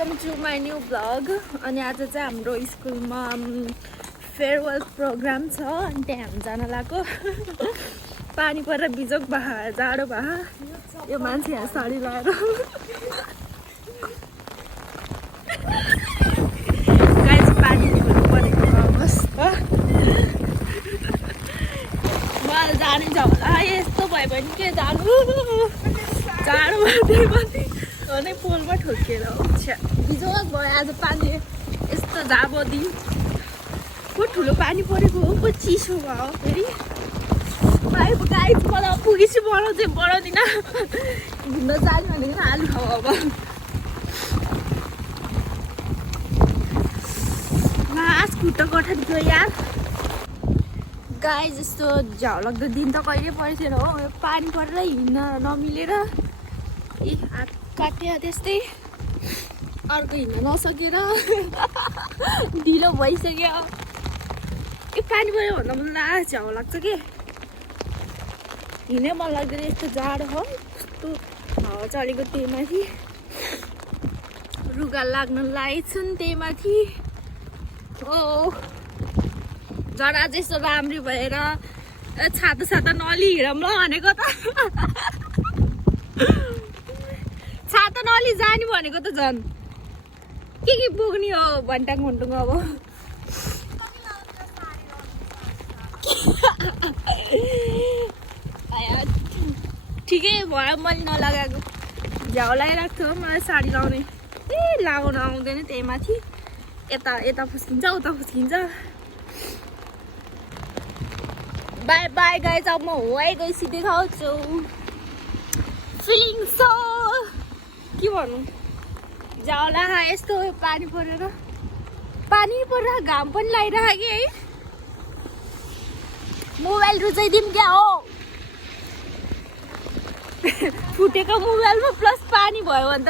Welcome to my new blog. अनि आज चाहिँ हाम्रो स्कुलमा फेयरवेल प्रोग्राम छ अनि त्यहाँ हामी जान लाग्यो। पानी परेर बिजोक भए जाडो भए यो मान्छे यहाँ साडी लगाएर गाइस पानी भित्र परेको अवस्था मलाई जानै छ होला। यस्तो भयो भने के जानु जाडोमा त्यही पनि अनि पोलमा ठोकिएर बिजोक भयो आज पानी यस्तो जाबोदी को ठुलो पानी परेको हो को चिसो भयो फेरि गाइस मलाई पुगेपछि बढाउँदिनँ घुम्न जाने भनेको आलु खाऊ अब लास्ट खुट्टा गठन थियो यार। गाइस यस्तो झ्याउलाग्दो दिन त कहिले परेको हो पानी परेर हिँड्न नमिलेर हात काट्यो त्यस्तै अर्को हिँड्न नसकेर ढिलो भइसक्यो। पानी पऱ्यो भन्दा मलाई झ्याउ लाग्छ कि हिँड्नै मन लाग्दैन यस्तो जाडो हो। कस्तो हावा चलेको त्यही माथि रुगा लाग्न लागेछन् त्यही माथि ओ जरा जस्तो राम्री भएर छाता नलि हिँडौँ ल भनेको त छाता नलि जाने भनेको त झन् के बोक्ने हो भन्टाङ भन्टुङ अब ठिकै भयो मैले नलगाएको झ्याउ लगाइरहेको थियो मलाई साडी लाउने लगाउन आउँदैन त्यही माथि यता फुस्किन्छ उता फुस्किन्छ। बाई बाई गाइस अब म गइसी देखाउँछु फिलिङ सो के भन्नु झ्याउला यस्तो पानी परेर घाम पनि लागिरहेको कि है मोबाइल रुचाइदिउँ क्या हो फुटेको मोबाइलमा प्लस पानी भयो भने त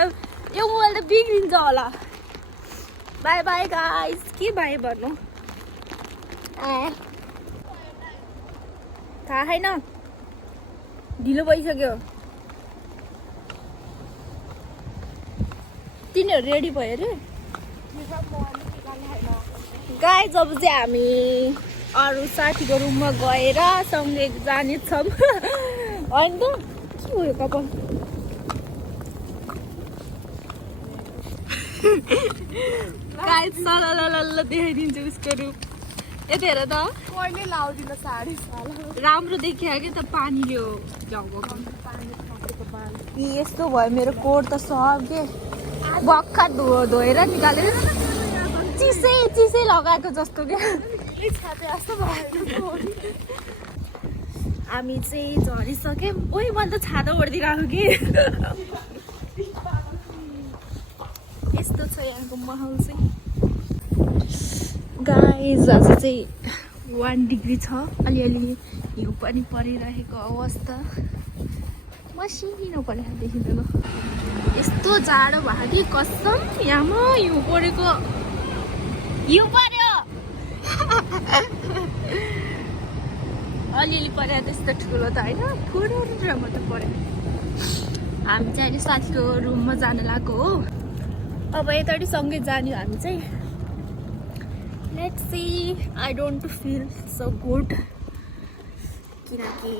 यो मोबाइल त बिग्रिन्छ होला। बाई बाई गाइस के बाई भन्नु थाहा छैन ढिलो भइसक्यो। तिनीहरू रेडी भयो अरे गाइस अब चाहिँ हामी अरू साथीको रुममा गएर सँगै जानेछौँ होइन त के भयो कपाल गाइस ल देखाइदिन्छु उसको रुम यति हेर त कहिले लाउँदिन साडी राम्रो देखियो कि त पानीले हो झ्याउको यस्तो भयो मेरो कोट त सब के भर्खर धोएर निकालेर चिसै लगाएको जस्तो क्या हामी चाहिँ झरिसक्यौँ ओइ मैले त छाता ओढिदिरहेको कि यस्तो छ यहाँको माहौल चाहिँ गाइस आज चाहिँ 1 डिग्री छ अलिअलि हिउँ पनि परिरहेको अवस्था मसिनो परिरहेको देखिँदैन यस्तो जाडो भयो कि कसम यहाँमा हिउँ परेको हिउँ पर्यो अलिअलि पऱ्यो त्यस्तो ठुलो त होइन थोरै मात्रै पऱ्यो। हामी चाहिँ अहिले साथीको रुममा जान लागेको हो अब यतापट्टि सँगै जाने हामी चाहिँ let's see I don't feel so good किनकि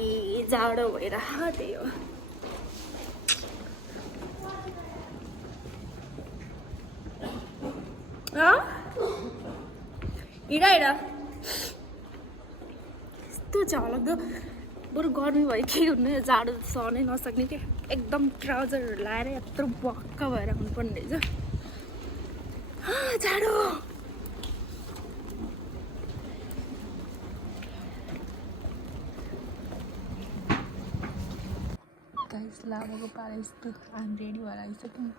जाडो भएर त्यही हो। हिँड यस्तो झ्याउलाग्दो बरु गर्मी भयो के हुनु जाडो सहनै नसक्ने क्या एकदम ट्राउजरहरू लगाएर यत्रो बक्क भएर हुनुपर्ने रहेछ जाडो। गाइस लामोको पारा यस्तो हामी रेडी भएर आइसक्यौँ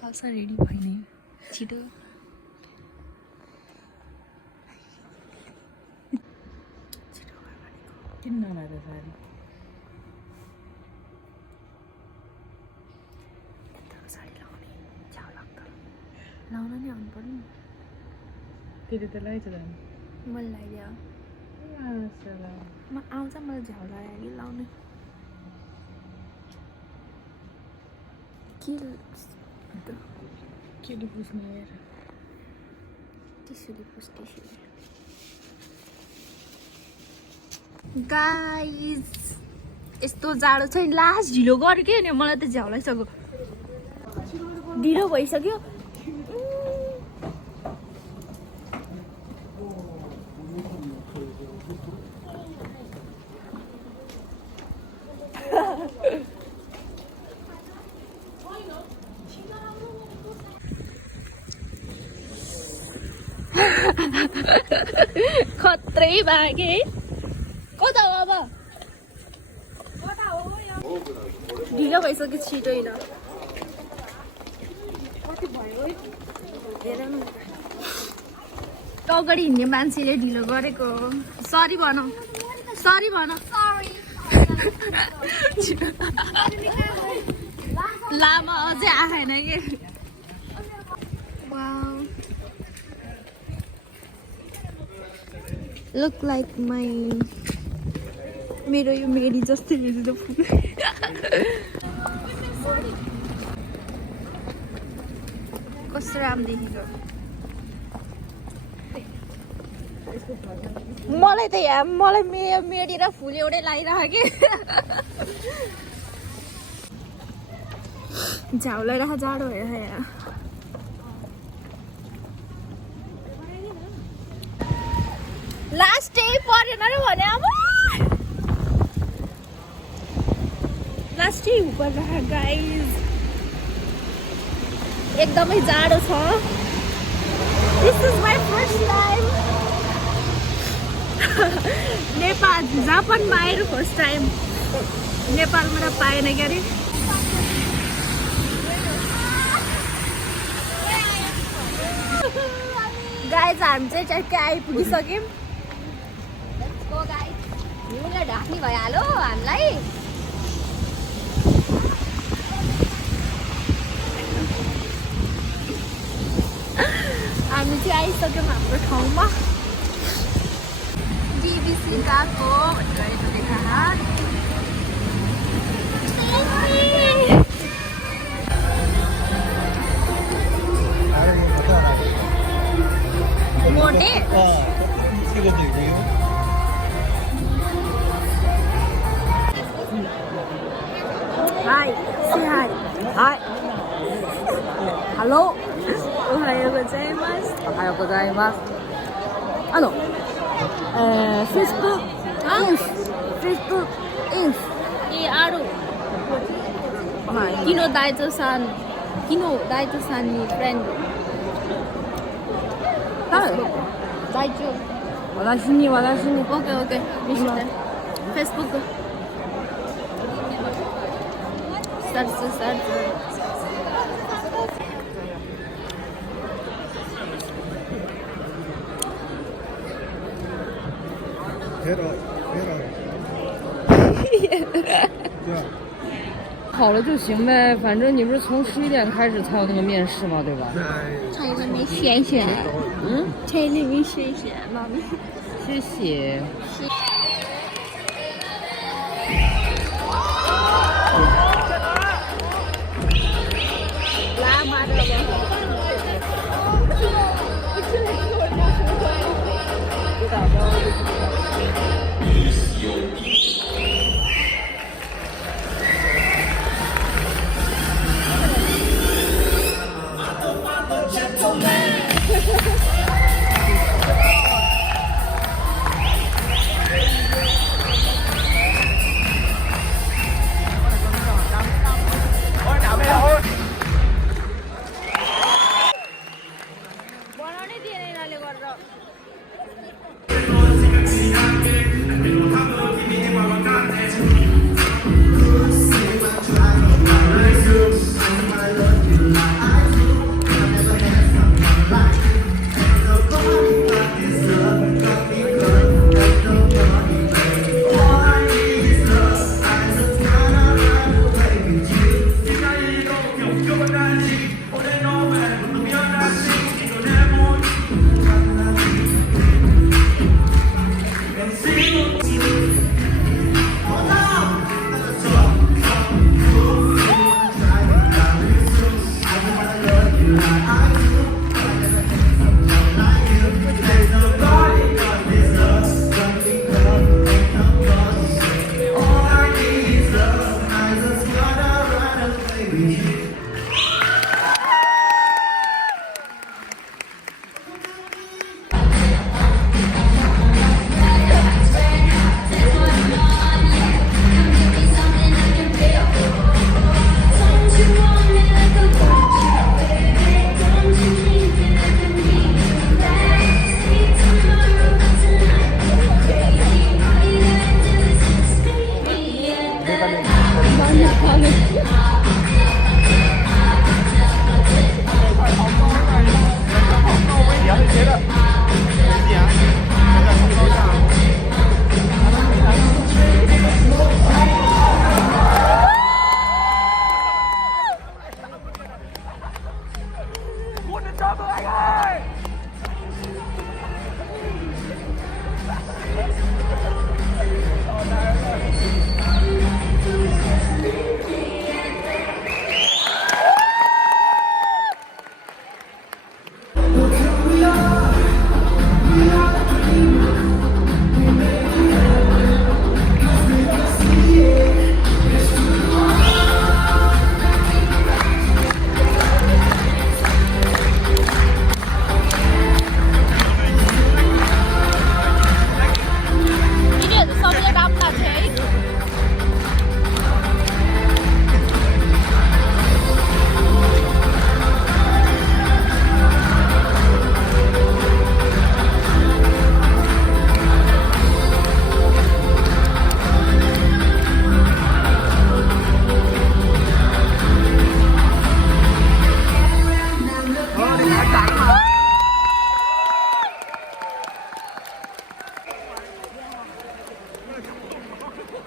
खालसा रेडी भइने छिटो किन नलाएर साडी यत्रो साडी लगाउने झ्याउ लाग्दो लाउन नै आउनु पर्ने फेरि त लगाइछ त मैले लगाइदियो म आउँछ मलाई झ्याउ लगायो कि लाउने केले पुस्ने हेर टिस्युले पुस टिस्युले गाइस यस्तो जाडो चाहिँ लास्ट ढिलो गर्यो के नि मलाई त झ्याउलाइसक्यो ढिलो भइसक्यो खत्रै भागे कता हो अब ढिलो भइसक्यो छिटो होइन हेर न अगाडि हिँड्ने मान्छेले ढिलो गरेको सरी भन सरी भन लामा अझै आएन कि लुक लाइक माई मेरो यो मेरी जस्तै हेर्नु फुल कस्तो राम्रो देखेको मलाई त यहाँ मलाई मेरी र फुल एउटै लागिरहेको कि झाउलाइरहेको जाडो भयो यहाँ लास्ट डे परेन र भने अब लास्ट डे परेन गाइज एकदमै जाडो छ this is my first time Nepal जापानमा आएर फर्स्ट टाइम नेपालमा त पाएन के अरे गाइज हामी चाहिँ ट्याक्कै आइपुगिसक्यौँ हिउँले ढाक्ने भइहाल्यो हामीलाई हामी चाहिँ आइसक्यौँ हाम्रो ठाउँमा डिबिसी गएको भनेर देखा मोटे Hi, say hi. Hi. Hello. Ohayou gozaimasu. Ohayou gozaimasu. Facebook. Facebook. aru. Kino Daito-san ni friend. Daito. 私に Okay. 見せて。Facebook. Start. Hello. 好了就行呗，反正你不是从11点开始才有那个面试嘛，对吧？唱一个没选选，唱一个没选选，妈咪。谢谢。拉妈的吧。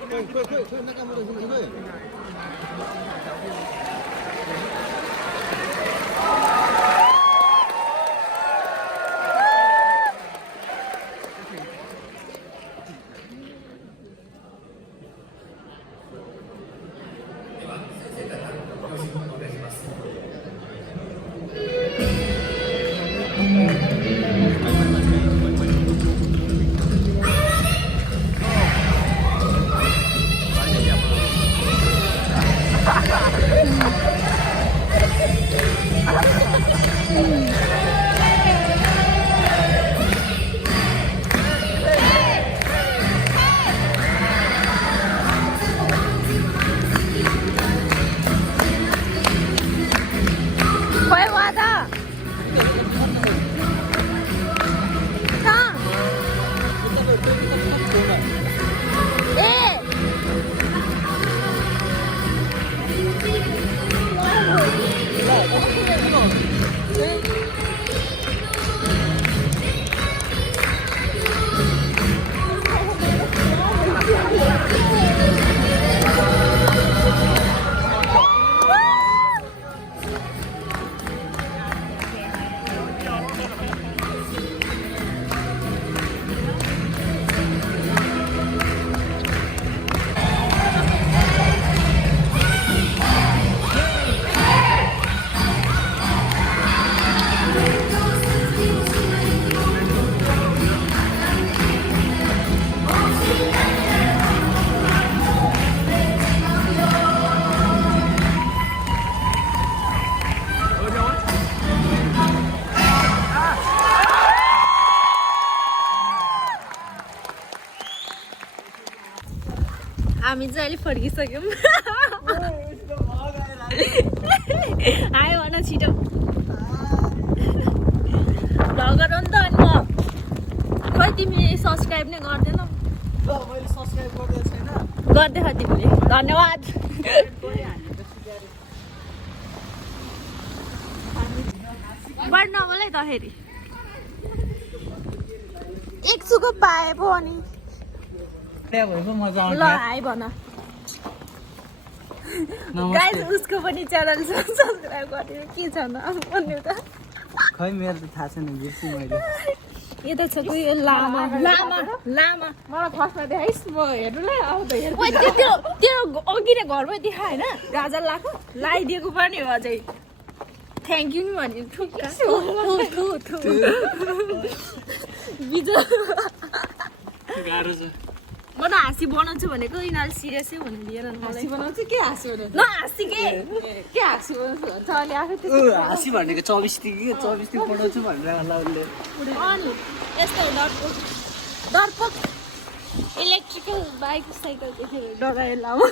快，那干嘛的？对。回我的。唱。哎。हामी चाहिँ अहिले फर्किसक्यौँ आयो भन छिटो भ्लगर हो नि त अनि म खोइ तिमीले सब्सक्राइब नै गर्दैनौ गर्दै छ तिमीले धन्यवाद बढ्न मलाई तखेरि एक सुको पाए पो अनि ल आइ भन गाइस उसको पनि च्यानल सब्स्क्राइब गरिदिनु के छ न भन्नु त खै मेरो त थाहा छैन बिर्छु मैले यता छ कोही लामा लामा लामा मलाई फर्स्टमा देखाइस् म हेर्नुलाई आउँदा हेर्नु ओइ त्यो त्यो अघि नै घरमै देखा हैन गाजर लाको लाइदिएको पनि हो अझै थ्याङ्क यू नि भन्यो थु बिजो गाह्रो छ म त हाँसी बनाउँछु भनेको यिनीहरूले सिरियसै हुनु दिएर हाँसी बनाउँछु के हाँस्यो भने न हाँसी के हाँस्यो भन्छ अहिले आफै हाँसी भनेको 24 तिर पढाउँछु भनेर होला उसले अनि यस्तो डरपक इलेक्ट्रिकल बाइक साइकल देखेर डराए लामो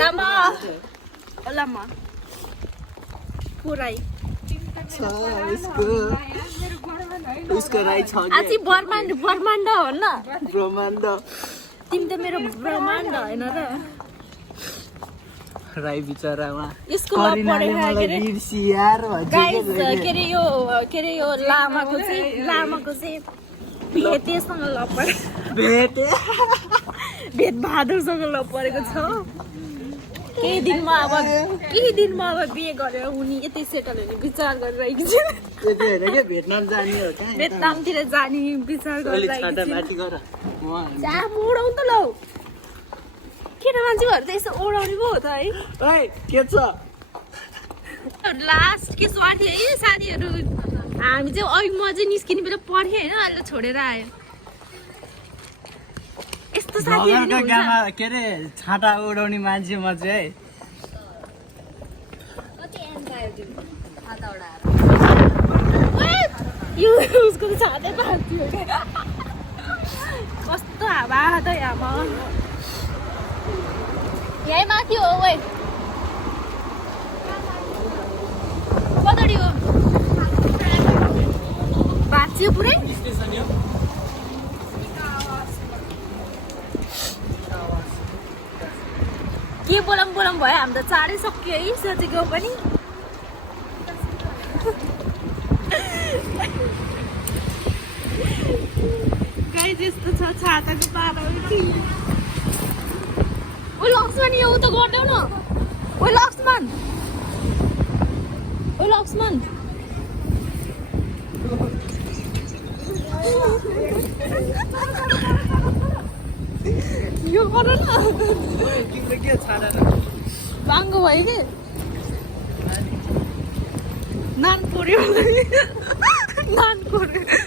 लामा लामा पुरै उसको राई छ आज ब्रह्माण्ड ब्रह्माण्ड हो न ब्रह्माण्ड तिमी त मेरो ब्रह्माण्ड होइन र राई बिचरामा यसको लप परेको के रे गाइस के रे यो लामाको चाहिँ भेटेसँग लप परेको भेट बहादुरसँग लप परेको छ केही दिनमा अब बिहे गरेर उनी यतै सेटल हुने विचार गरिरहेको छु भेटनाम जाने हो भेटनामतिर जाने विचार गरिरहेको जा उडाउँ त लौ केटा मान्छेहरू त यसो ओढाउने पो हो त है के छ लास्ट के स्वार्थी है साथीहरू हामी चाहिँ अघि म चाहिँ निस्किने बेला पढेँ होइन अहिले छोडेर आयो यस्तो साथीहरू के अरे छाता उडाउने मान्छे म चाहिँ यो उसको छातै पार्थ्यो कस्तो हावा त यहाँ यहीँ माथि हो ओइ कतरी हो बाँचियो पुरै के बोलाम भयो हामी त चाँडै सक्यो है सोचेको पनि यस्तो छ छाताको पारा उठी ओ लक्ष्मण यो त गर्देऊ न ओ लक्ष्मण यो गर न तिम्रो के छाडा बाङ्गो भयो कि नान पर्यो नान पर्यो